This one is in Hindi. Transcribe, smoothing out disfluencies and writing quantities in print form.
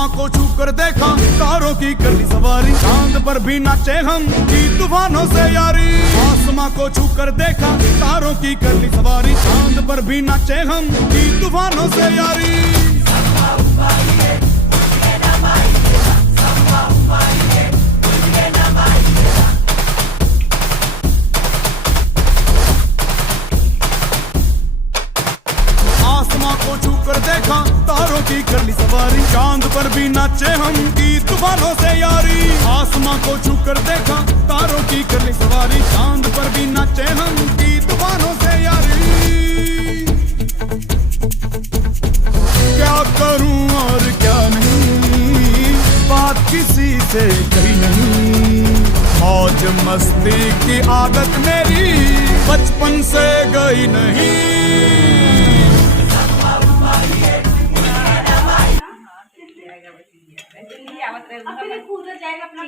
आसमां को छू कर देखा, तारों की कर ली सवारी, चांद पर भी नाचे हम की तूफानों से यारी। आसमां को छू कर देखा, तारों की कर ली सवारी, चांद पर भी नाचे हम की तूफानों से यारी। आसमां को छू कर देखा, तारों की कर ली सवारी, चांद पर भी नाचे हम की तूफानों से यारी। आसमां को छू कर देखा, तारों की कर ली सवारी, चांद पर भी नाचे हम की तूफानों से यारी। क्या करूं और क्या नहीं, बात किसी से कही नहीं। मौज मस्ती की आदत मेरी बचपन से गई नहीं। अपने खुद जाएगा अपना